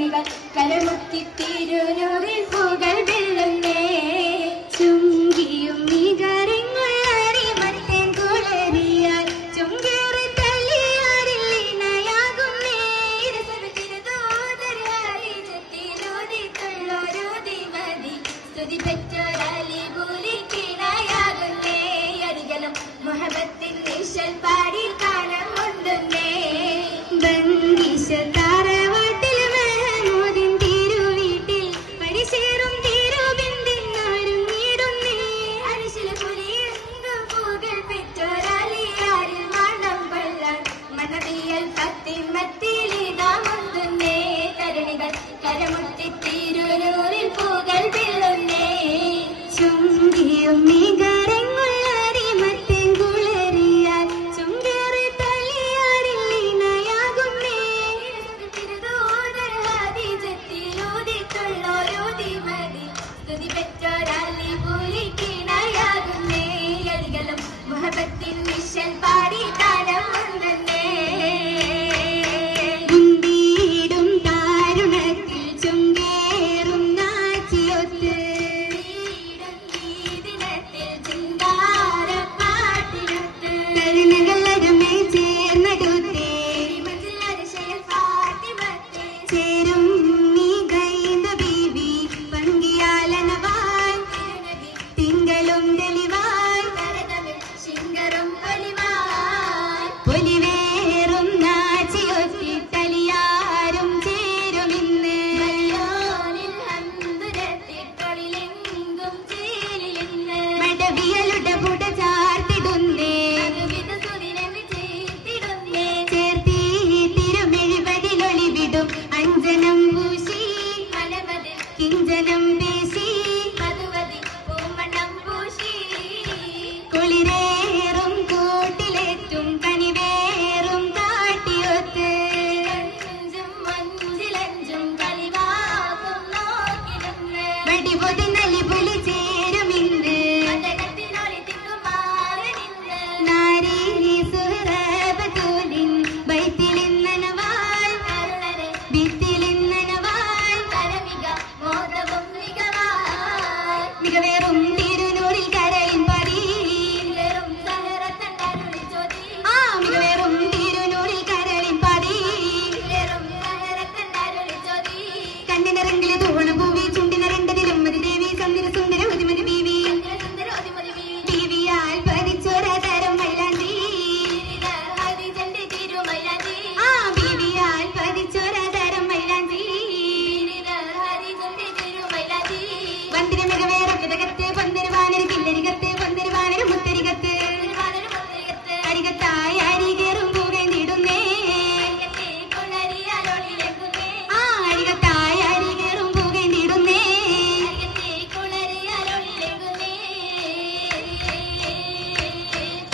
കരുവികൾ കരമുത്തി തിരുനൂറിൽ പുകൾ വെള്ളുന്നേ ചുങ്കിയും നികരങ്ങൾ അറിമത്തേൻ കുളറിയാൽ ചുങ്കേറി തള്ളിയാറിൽ ഇണയാകും ൂതിത്തുള്ളൊരു ദിവതി സ്തുതി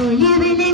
Oh, living.